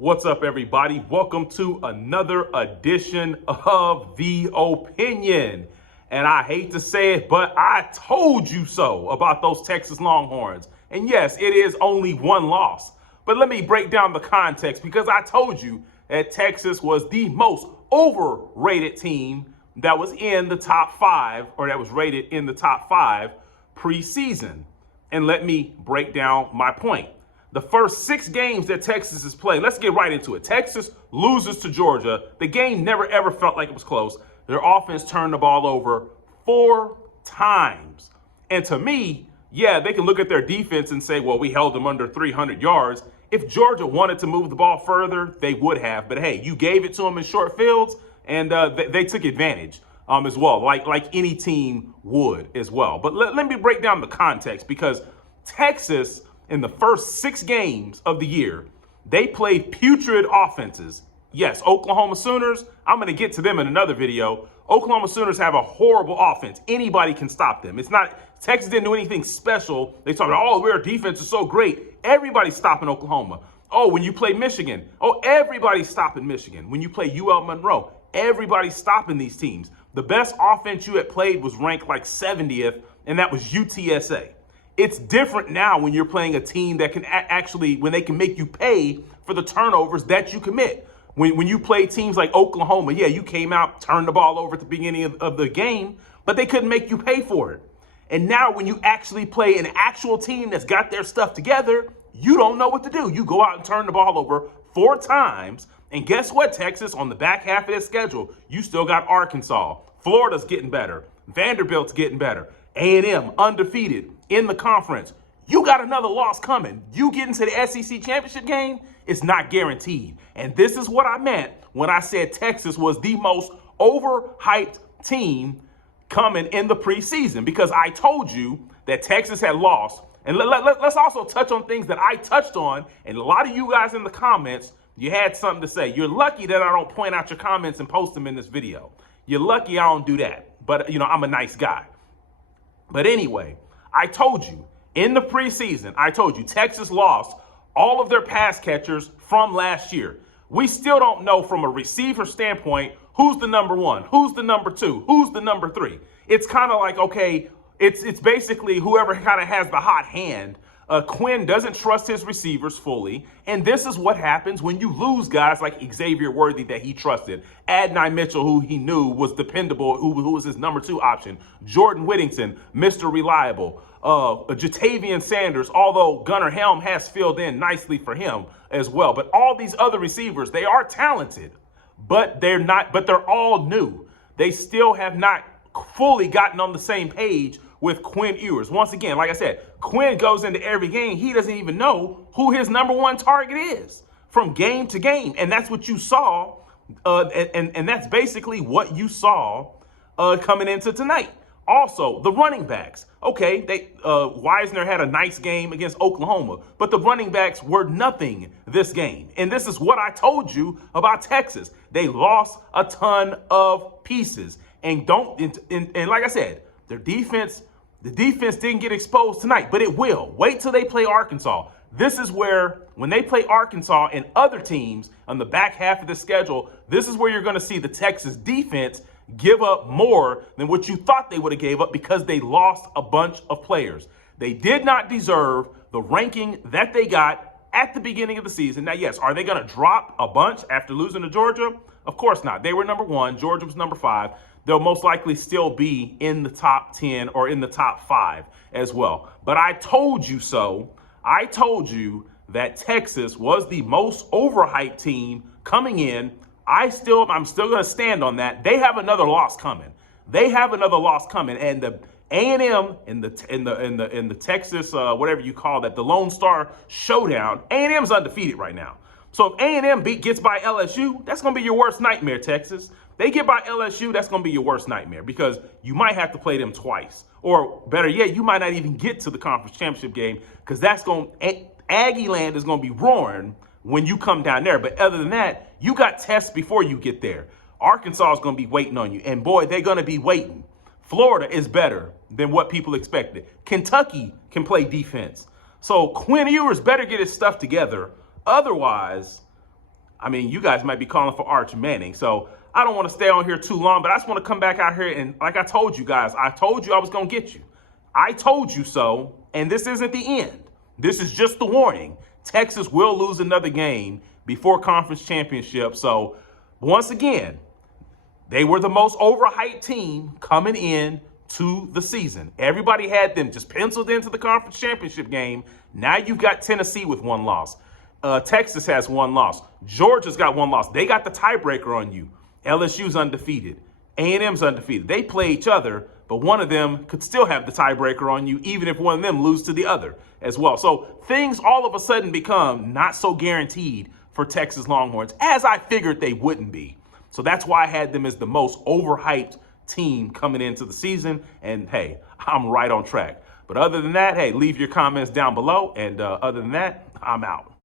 What's up, everybody? Welcome to another edition of The Opinion. And I hate to say it, but I told you so about those Texas Longhorns. And yes, it is only one loss. But let me break down the context, because I told you that Texas was the most overrated team that was in the top five, or that was rated in the top five preseason. And let me break down my point. The first 6 games that Texas has played, let's get right into it. Texas loses to Georgia. The game never, ever felt like it was close. Their offense turned the ball over 4 times. And to me, yeah, they can look at their defense and say, well, we held them under 300 yards. If Georgia wanted to move the ball further, they would have. But hey, you gave it to them in short fields, and they took advantage as well, like any team would as well. But let me break down the context, because Texas, in the first 6 games of the year, they played putrid offenses. Yes, Oklahoma Sooners, I'm going to get to them in another video. Oklahoma Sooners have a horrible offense. Anybody can stop them. It's not, Texas didn't do anything special. They talk about, oh, our defense is so great. Everybody's stopping Oklahoma. Oh, when you play Michigan, oh, everybody's stopping Michigan. When you play UL Monroe, everybody's stopping these teams. The best offense you had played was ranked like 70th, and that was UTSA. It's different now when you're playing a team that can actually, when they can make you pay for the turnovers that you commit. When you play teams like Oklahoma, yeah, you came out, turned the ball over at the beginning of the game, but they couldn't make you pay for it. And now when you actually play an actual team that's got their stuff together, you don't know what to do. You go out and turn the ball over 4 times. And guess what, Texas? On the back half of their schedule, you still got Arkansas. Florida's getting better. Vanderbilt's getting better. A&M undefeated in the conference. You got another loss coming. You get into the SEC championship game, it's not guaranteed. And this is what I meant when I said Texas was the most overhyped team coming in the preseason, because I told you that Texas had lost. And let's also touch on things that I touched on, and a lot of you guys in the comments, you had something to say. You're lucky that I don't point out your comments and post them in this video. You're lucky I don't do that. But, I'm a nice guy. But anyway, I told you in the preseason, I told you Texas lost all of their pass catchers from last year. We still don't know from a receiver standpoint who's the number 1, who's the number 2, who's the number 3. It's kind of like, okay, it's basically whoever kind of has the hot hand. Quinn doesn't trust his receivers fully, and this is what happens when you lose guys like Xavier Worthy that he trusted, Adonai Mitchell, who he knew was dependable, who was his number 2 option, Jordan Whittington, Mr. Reliable, Jatavian Sanders, although Gunnar Helm has filled in nicely for him as well. But all these other receivers, they are talented, but they're all new. They still have not fully gotten on the same page with Quinn Ewers. Once again, like I said, Quinn goes into every game. He doesn't even know who his number 1 target is from game to game. And that's what you saw. And that's basically what you saw coming into tonight. Also, the running backs. Okay, Wisner had a nice game against Oklahoma, but the running backs were nothing this game. And this is what I told you about Texas. They lost a ton of pieces. And like I said, the defense didn't get exposed tonight, but it will. Wait till they play Arkansas. This is where, when they play Arkansas and other teams on the back half of the schedule, this is where you're going to see the Texas defense give up more than what you thought they would have gave up, because they lost a bunch of players. They did not deserve the ranking that they got at the beginning of the season. Now, yes, are they going to drop a bunch after losing to Georgia? Of course not. They were number 1. Georgia was number 5. They'll most likely still be in the top 10 or in the top 5 as well. But I told you so. I told you that Texas was the most overhyped team coming in. I'm still going to stand on that. They have another loss coming. And the A&M in the Texas whatever you call that, the Lone Star Showdown, A&M's undefeated right now. So if A&M gets by LSU, that's going to be your worst nightmare, Texas. They get by LSU, that's going to be your worst nightmare, because you might have to play them twice. Or better yet, you might not even get to the conference championship game, because Aggie land is going to be roaring when you come down there. But other than that, you got tests before you get there. Arkansas is going to be waiting on you. And boy, they're going to be waiting. Florida is better than what people expected. Kentucky can play defense. So Quinn Ewers better get his stuff together. Otherwise, I mean, you guys might be calling for Arch Manning. So I don't want to stay on here too long, but I just want to come back out here and, like I told you guys, I told you I was going to get you. I told you so, and this isn't the end. This is just the warning. Texas will lose another game before conference championship. So once again, they were the most overhyped team coming in to the season. Everybody had them just penciled into the conference championship game. Now you've got Tennessee with one loss. Texas has one loss. Georgia's got one loss. They got the tiebreaker on you. LSU's undefeated. A&M's undefeated. They play each other, but one of them could still have the tiebreaker on you, even if one of them loses to the other as well. So things all of a sudden become not so guaranteed for Texas Longhorns, as I figured they wouldn't be. So that's why I had them as the most overhyped team coming into the season. And hey, I'm right on track. But other than that, hey, leave your comments down below. And other than that, I'm out.